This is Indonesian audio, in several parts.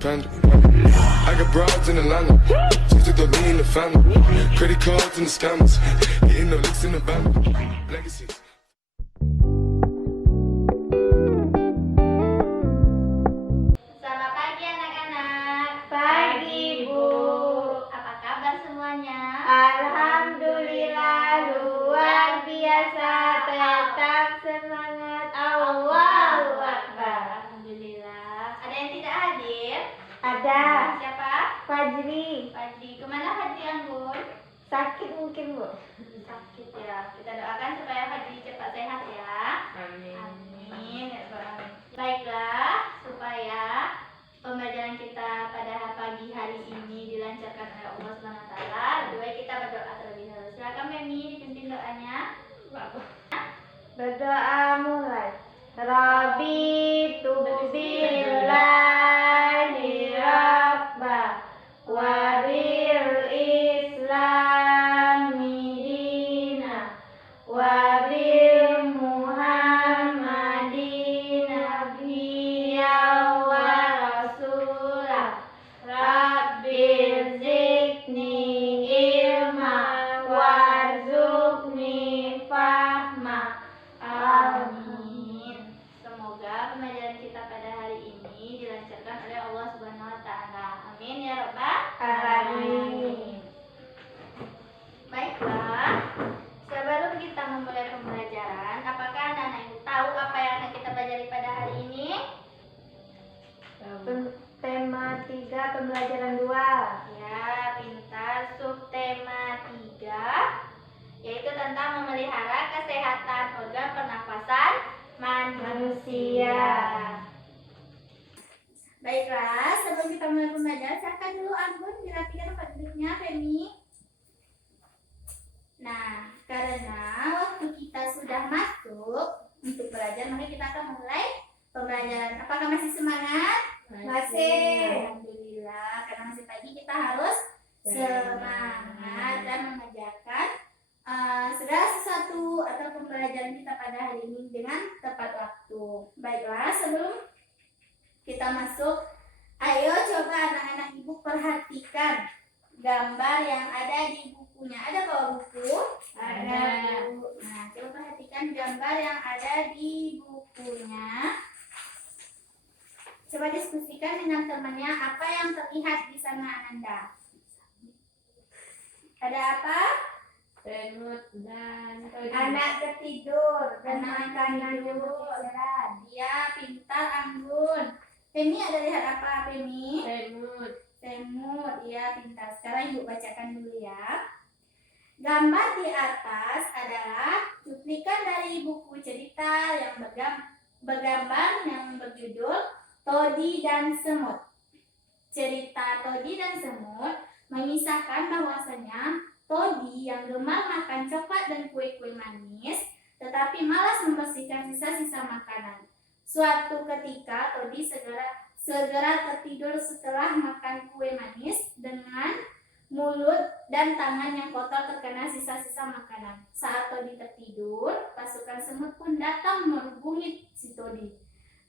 Panda. I got broads in Atlanta, just to throw me in the family. Credit cards and the scammers, hitting no licks in the band. Legacies. Selamat pagi anak-anak. Pagi Bu. Apa kabar semuanya? Alhamdulillah luar biasa, tetap semangat. Allahu Akbar. Alhamdulillah. Ada yang tidak hadir? Ada Siapa? Fajri, Fajri. Kemana Fajri Anggun? sakit mungkin Bu. Sakit ya. Kita doakan supaya Fajri cepat sehat ya. Amin. Amin. Ya Rabbal Alamin. Baiklah, supaya pembelajaran kita pada pagi hari ini dilancarkan oleh Allah Subhanahu wa taala, lebih baik kita berdoa terlebih dahulu. Silakan Memi dipimpin doanya. Berdoa mulai. Rabbi billahi rabba wa bil islami dina wa bil muhammadin nabiyya wa rasulah. Rabbi zidni ilma warzuqni fahma. Amin. Semoga pembelajaran kita pada hari ini dilancarkan oleh Allah Subhanahu wa taala. Amin ya Rabbal Alamin. Baiklah. Sebelum kita memulai pembelajaran, apakah anak-anak ibu tahu apa yang akan kita pelajari pada hari ini? Tema 3 pembelajaran 2. Ya, pintar. Subtema 3 yaitu tentang memelihara kesehatan organ pernafasan manusia. Baiklah, sebelum kita mulai pembelajaran, silakan dulu Anggun dirapikan tempat duduknya, Femi. Nah, karena waktu kita sudah masuk untuk belajar, maka kita akan mulai pembelajaran. Apakah masih semangat? Masih. Alhamdulillah, karena masih pagi kita harus semangat dan mengerjakan segala sesuatu atau pembelajaran kita pada hari ini dengan tepat waktu. Baiklah, sebelum kita masuk, ayo coba anak-anak ibu perhatikan gambar yang ada di bukunya. Ada bawa buku? Ada. Nah, coba perhatikan gambar yang ada di bukunya. Coba diskusikan dengan temannya apa yang terlihat di sana Ananda. Ada apa? Semut dan Anak tertidur dan makanan yang berjalan. Dia pintar Anggun. Femi ada lihat apa Femi? semut. Semut, iya pintar. Sekarang ibu bacakan dulu ya. Gambar di atas adalah cuplikan dari buku cerita yang bergambar yang berjudul Todi dan Semut. Cerita Todi dan Semut mengisahkan bahwasanya Todi yang gemar makan coklat dan kue-kue manis, tetapi malas membersihkan sisa-sisa makanan. Suatu ketika Todi segera tertidur setelah makan kue manis dengan mulut dan tangan yang kotor terkena sisa-sisa makanan. Saat Todi tertidur, pasukan semut pun datang menghubungi si Todi.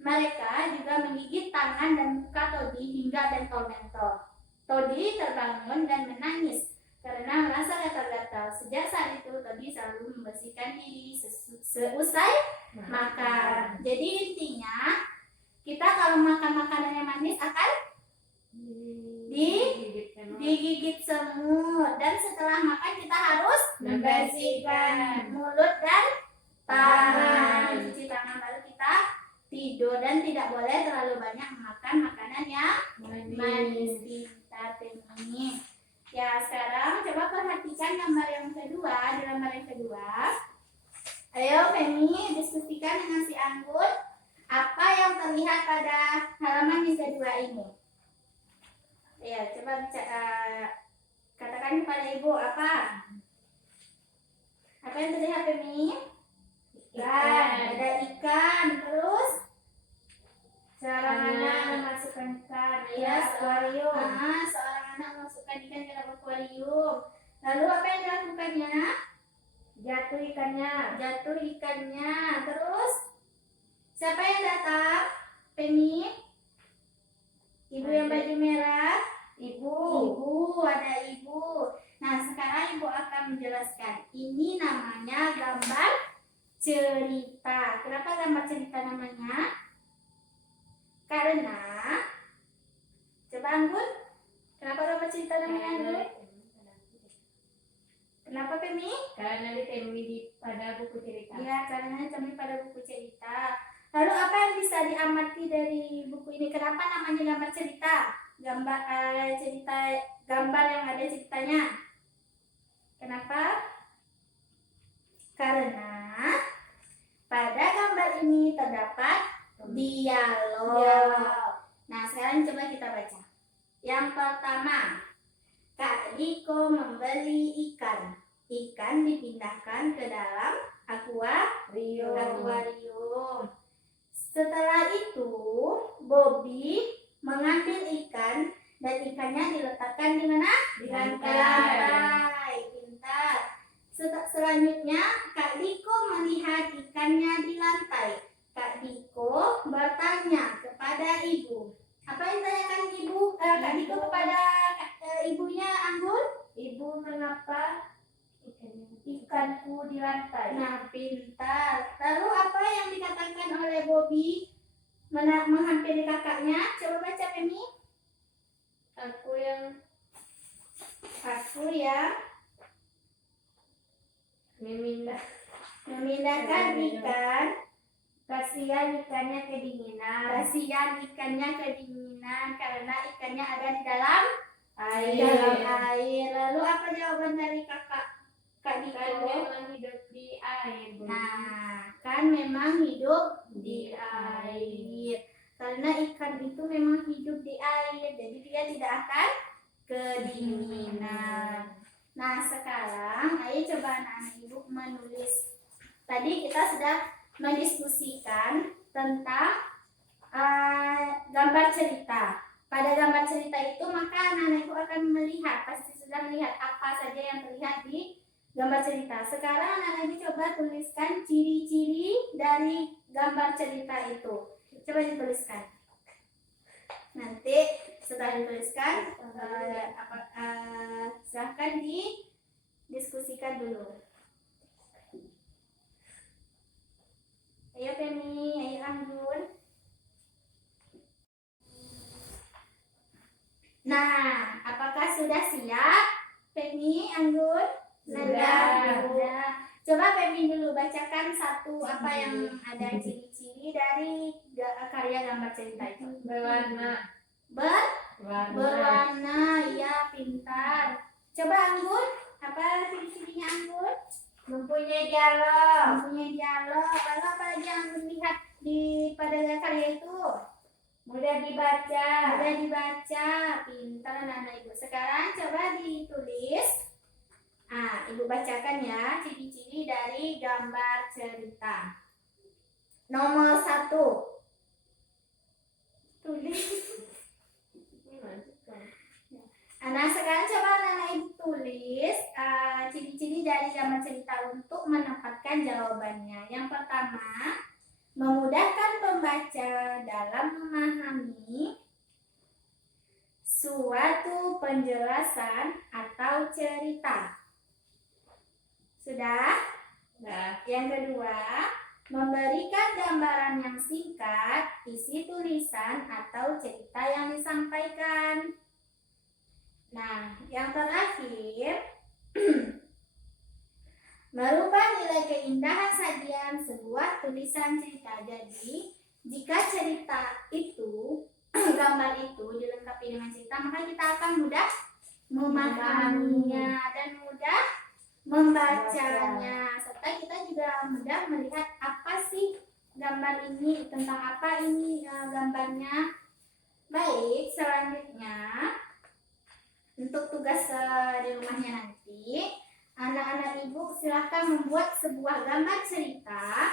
Mereka juga menggigit tangan dan muka Todi hingga bentol-bentol. Todi terbangun dan menangis karena merasa gatal-gatal. Sejak saat itu Todi selalu membersihkan diri seusai makan. Jadi intinya, kita kalau makan makanan yang manis akan digigit semut, dan setelah makan kita harus membersihkan mulut dan tangan, cuci tangan baru kita tidur, dan tidak boleh terlalu banyak makan makanan yang manis. Pintar Femi. Ya, sekarang coba perhatikan gambar yang kedua. Di gambar yang kedua, ayo Femi diskusikan dengan si Anggun apa yang terlihat pada halaman yang kedua ini. Ya, coba katakan kepada ibu apa? Apa yang terlihat Femi? Ikan. Ada ikan. Terus Seorang anak memasukkan ikan ke ya, akuarium. seorang anak memasukkan ikan ke dalam akuarium. Lalu apa yang dilakukannya? Jatuh ikannya. Jatuh ikannya. Terus siapa yang datang? Femi? Ibu yang baju merah. Ibu. Ibu, ada ibu. Nah, sekarang ibu akan menjelaskan. Ini namanya gambar cerita. Kenapa gambar cerita namanya? Karena, coba Anggun, kenapa gambar cerita namanya Anggun? Kenapa Femi? Karena ditemui pada buku cerita. Ya, karena ditemui pada buku cerita. Lalu apa yang bisa diamati dari buku ini? Kenapa namanya gambar cerita? Gambar yang ada ceritanya. Kenapa? Karena pada gambar ini terdapat dialog. Nah, sekarang coba kita baca. Yang pertama, Kak Diko membeli ikan. Ikan dipindahkan ke dalam akuarium. Setelah itu, Bobby mengambil ikan dan ikannya diletakkan di mana? Di lantai. Pintar. Selanjutnya, Kak Diko melihat ikannya di lantai. Kak Diko bertanya kepada ibu. Apa yang ditanyakan Kak Diko kepada ibunya Anggun? Ibu, mengapa ikanku di lantai? Nah, pintar. Lalu apa yang dikatakan oleh Bobby menghampiri kakaknya? Coba baca Femi. Aku yang memindahkan ikan. kasihan ikannya kedinginan. Karena ikannya ada di dalam Air. air. Lalu apa jawaban dari Kak Diko? Kan memang hidup di air. Bu. Nah, kan memang hidup di air. Karena ikan itu memang hidup di air, jadi dia tidak akan kedinginan. Nah, sekarang ayo coba anak-anak ibu menulis. Tadi kita sudah mendiskusikan tentang gambar cerita. Pada gambar cerita itu maka anak-anak ibu akan melihat, pasti sudah melihat apa saja yang terlihat di gambar cerita. Sekarang anak-anak ibu coba tuliskan ciri-ciri dari gambar cerita itu. Coba dituliskan. Nanti setelah dituliskan, silahkan didiskusikan dulu. Ayo Femi, ayo Anggun. Nah, apakah sudah siap? Femi, Anggun? Sudah. Coba Femi dulu bacakan satu apa yang ada ciri-ciri dari karya gambar cerita itu. Berwarna. Berwarna, ya pintar. Coba Anggun, apa ciri-cirinya Anggun? Mempunyai dialog. Lalu apa lagi yang Anggun lihat pada karya itu? Mudah dibaca. Pintar anak ibu. Sekarang coba ditulis. Ibu bacakan ya ciri-ciri dari gambar cerita. Nomor 1. Tulis. Nah, sekarang coba anak ibu tulis ciri-ciri dari gambar cerita untuk menempatkan jawabannya. Yang pertama, memudahkan pembaca dalam memahami suatu penjelasan atau cerita. Sudah? Yang kedua, memberikan gambaran yang singkat isi tulisan atau cerita yang disampaikan. Nah, yang terakhir, merubah nilai keindahan sajian sebuah tulisan cerita. Jadi, jika cerita itu, gambar itu dilengkapi dengan cerita, maka kita akan mudah memahaminya dan mudah membacanya. Serta kita juga mudah melihat apa sih gambar ini, tentang apa ini gambarnya. Baik, selanjutnya untuk tugas di rumahnya nanti, anak-anak ibu silahkan membuat sebuah gambar cerita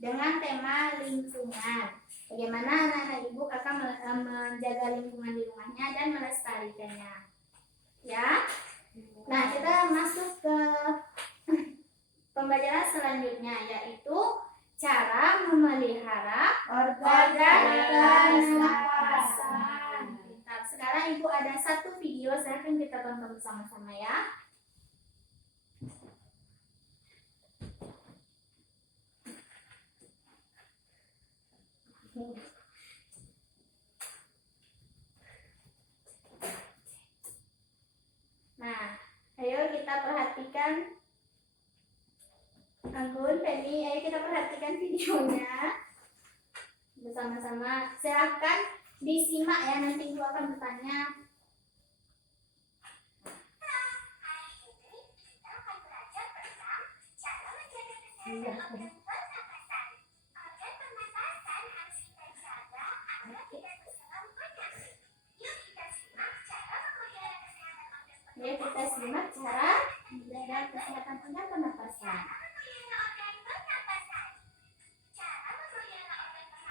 dengan tema lingkungan. Bagaimana anak-anak ibu akan menjaga lingkungan di rumahnya dan melestarikannya. Ya. Nah, kita masuk ke pembelajaran selanjutnya, yaitu cara memelihara organ pernapasan. silahkan kita tonton bersama-sama ya. Nah, ayo kita perhatikan. Anggun, Penny, ayo kita perhatikan videonya bersama-sama. Silahkan disimak ya, nanti gua akan bertanya. Ya, kita simak cara menjaga kesehatan organ pernapasan.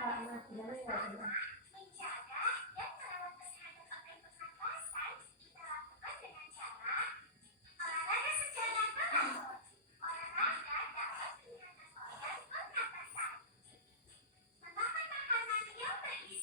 Makan makanan yang baik.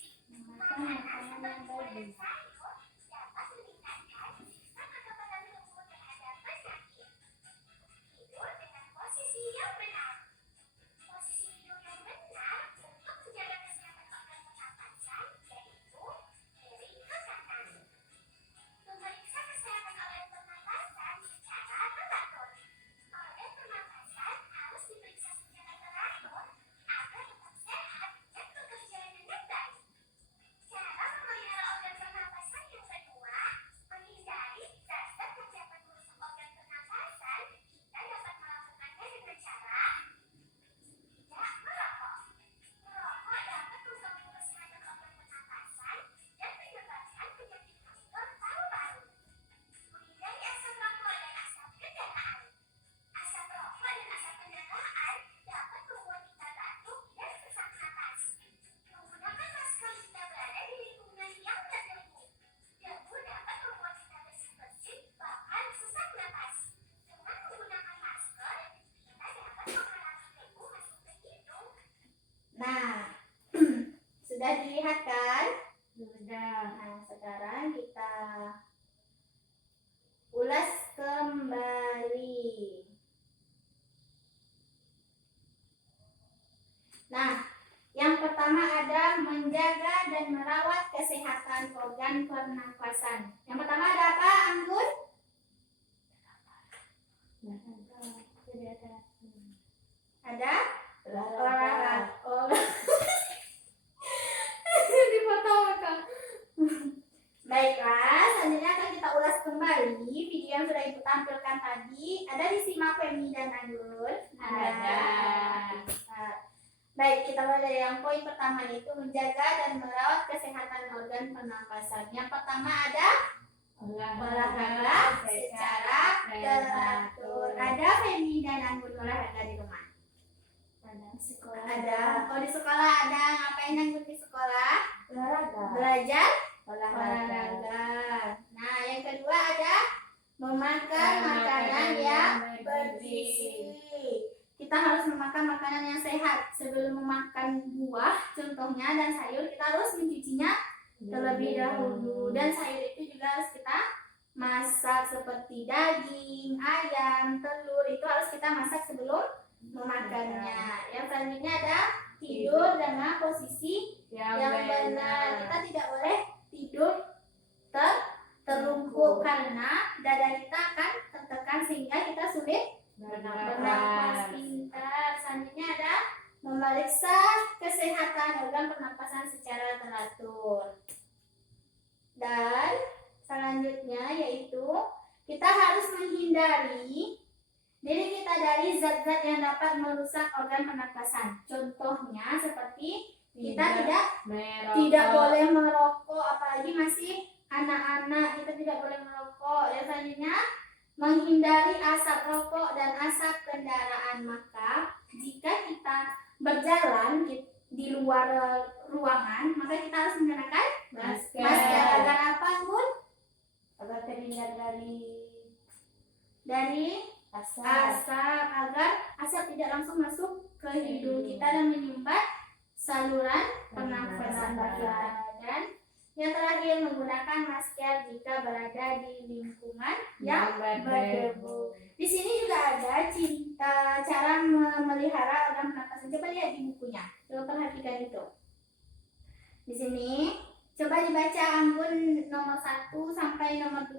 Nah, sudah dilihat kan? Sudah. Nah, sekarang kita ulas kembali. Nah, yang pertama ada menjaga dan merawat kesehatan organ pernafasan. Yang pertama ada apa, Anggun? Ada olahraga. Dipotong. Baiklah, selanjutnya akan kita ulas kembali video yang sudah ibu tampilkan tadi. Ada disimak Femi dan Anggun? Ada. Baik, kita mulai dari yang poin pertama, yaitu menjaga dan merawat kesehatan organ pernapasan. Yang pertama ada olahraga secara teratur. Ada Femi dan Anggun olahraga di rumah? Ada. Oh, di sekolah ada. Ngapain Anggun di sekolah? Olahraga. Belajar Olahraga. Nah, yang kedua ada memakan makanan yang bergizi. Kita harus memakan makanan yang sehat. Sebelum memakan buah, contohnya, dan sayur, kita harus mencucinya terlebih dahulu. Dan sayur itu juga harus kita masak, seperti daging, ayam, telur, itu harus kita masak sebelum memakannya. Yang selanjutnya ada tidur dengan posisi yang benar. Kita tidak boleh tidur terlungkup karena dada kita akan tertekan sehingga kita sulit bernafas pintar. Selanjutnya ada memeriksa kesehatan organ pernapasan secara teratur. Dan selanjutnya yaitu kita harus menghindari diri kita dari zat-zat yang dapat merusak organ pernapasan. Contohnya seperti kita tidak boleh merokok, apalagi masih anak-anak, kita tidak boleh merokok. Yang selanjutnya menghindari asap rokok dan asap kendaraan. Maka jika kita berjalan di luar ruangan, maka kita harus menggunakan masker. Agar apa, Bun? Agar terhindar dari asap, agar asap tidak langsung masuk ke hidung kita dan menyumbat saluran pernafasan kita. Dan Yang terakhir, menggunakan masker jika berada di lingkungan yang berdebu. Di sini juga ada cara memelihara organ pernapasan. Coba lihat di bukunya. Coba perhatikan itu. Di sini coba dibaca Anggun nomor 1 sampai nomor 2.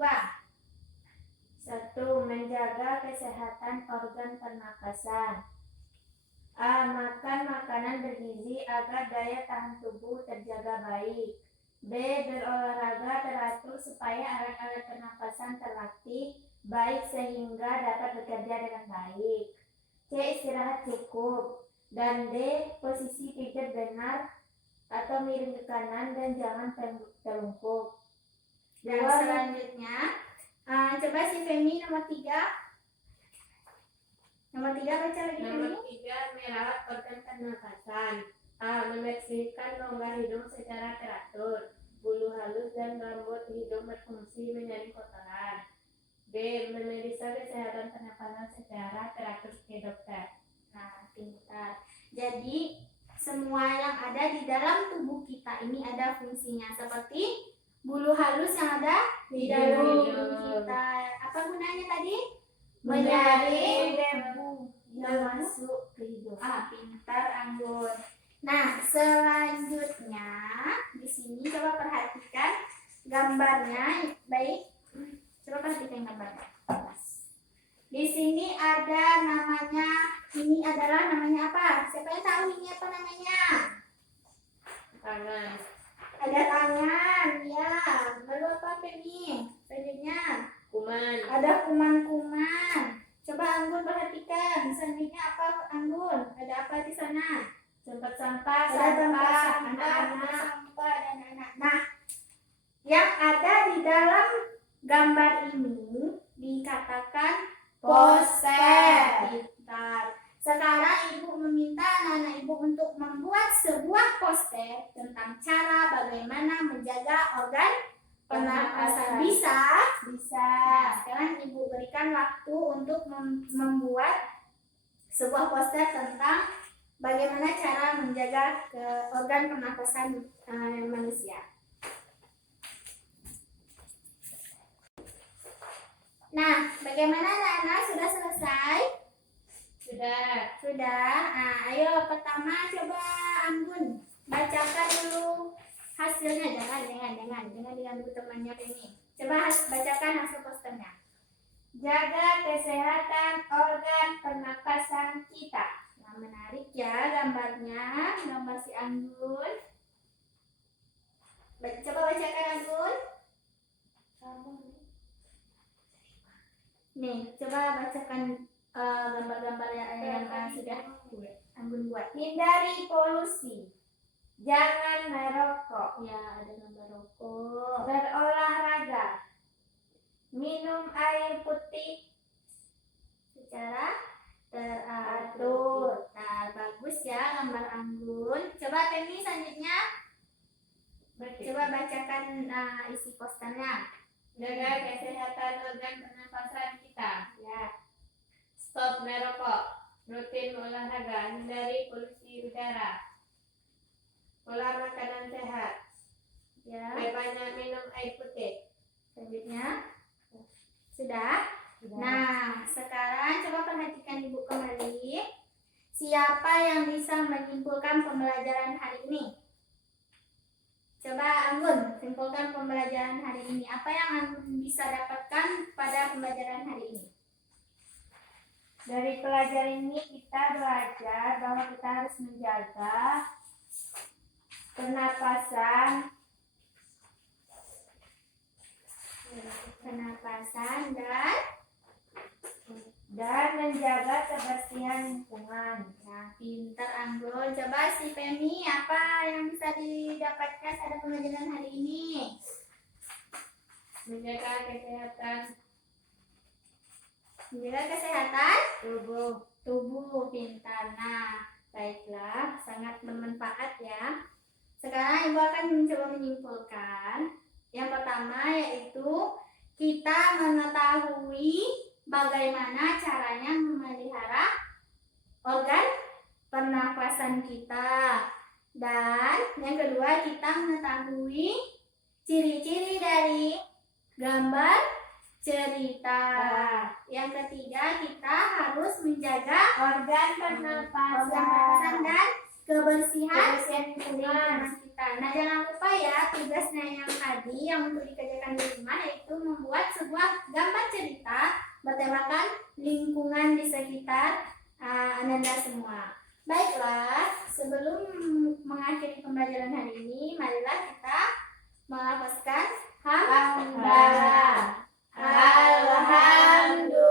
1. Menjaga kesehatan organ pernapasan. A. Makan makanan bergizi agar daya tahan tubuh terjaga baik. B. Berolahraga teratur supaya alat-alat pernapasan terlatih baik sehingga dapat bekerja dengan baik. C. Istirahat cukup. Dan D. Posisi pijat benar atau miring ke kanan dan jangan terlungkup. Dan selanjutnya, coba si Femi nomor 3. Nomor 3 baca lagi Nomor Femi. 3. Merawat organ pernapasan. A. Membersihkan rongga hidung secara teratur. Bulu halus dan rambut hidung berfungsi menyaring kotoran. B. Memeriksa kesehatan pernapasan secara teratur ke dokter. Nah, pintar. Jadi semua yang ada di dalam tubuh kita ini ada fungsinya, seperti bulu halus yang ada di dalam tubuh kita. Apa gunanya tadi? Menyaring debu yang masuk ke hidung. Pintar Anggun. Nah, selanjutnya di sini coba perhatikan gambarnya. Baik, coba perhatikan gambarnya. Di sini ada namanya. Ini adalah namanya apa? Siapa yang tahu ini apa namanya? Tangan. Ada tangan, ya. Lalu apa Femi? Selanjutnya Kuman. ada kuman-kuman. Coba Anggun perhatikan. Selanjutnya apa Anggun? Ada apa di sana? Tempat sampah, Ada tempat sampah, anak-anak. sampah dan anak. Nah, yang ada di dalam gambar ini dikatakan poster. Pintar. Sekarang ibu meminta anak-anak ibu untuk membuat sebuah poster tentang cara bagaimana menjaga organ pernapasan. Bisa? Bisa. Nah, sekarang ibu berikan waktu untuk membuat sebuah poster tentang bagaimana cara menjaga organ pernapasan manusia. Nah, bagaimana anak-anak? Sudah selesai? Sudah. Nah, ayo pertama coba Anggun bacakan dulu hasilnya. Jangan diganggu temannya ini. Coba bacakan hasil posternya. Jaga kesehatan organ pernapasan kita. Nah, menarik ya gambarnya. Gambar si Anggun. Coba bacakan Anggun. Nih, coba bacakan gambar-gambar yang sudah Anggun buat. Hindari polusi. Jangan merokok. Ya, ada gambar rokok. Berolahraga. Minum air putih Secara teratur. Nah, bagus ya gambar Anggun. Coba Femi selanjutnya. Coba bacakan isi posternya. Jaga kesehatan organ pernapasan kita. Ya. Stop merokok. Rutin olahraga. Hindari polusi udara. Pola makanan sehat. Ya. Banyak minum air putih. Selanjutnya. Sudah? Nah, sekarang coba perhatikan Ibu kembali. Siapa yang bisa menyimpulkan pembelajaran hari ini? Coba Anggun, simpulkan pembelajaran hari ini. Apa yang Anggun bisa dapatkan pada pembelajaran hari ini? Dari pelajaran ini kita belajar bahwa kita harus menjaga pernapasan dan menjaga kebersihan lingkungan. Nah, pintar Anggun. Coba si Femi, apa yang bisa didapatkan pada pembelajaran hari ini? Menjaga kesehatan tubuh. Pintar. Nah, baiklah, sangat bermanfaat ya. Sekarang Ibu akan mencoba menyimpulkan. Yang pertama yaitu kita mengetahui bagaimana caranya memelihara organ pernapasan kita. Dan yang kedua, kita mengetahui Ciri-ciri dari gambar cerita. Yang ketiga, kita harus menjaga Organ organ pernapasan pernapasan dan kebersihan lingkungan. lingkungan kita. Nah, jangan lupa ya tugasnya yang tadi yang untuk dikerjakan di rumah, yaitu membuat sebuah gambar cerita bertemakan lingkungan di sekitar Ananda semua. Baiklah, sebelum mengakhiri pembelajaran hari ini, marilah kita melafazkan hamdalah. Alhamdulillah.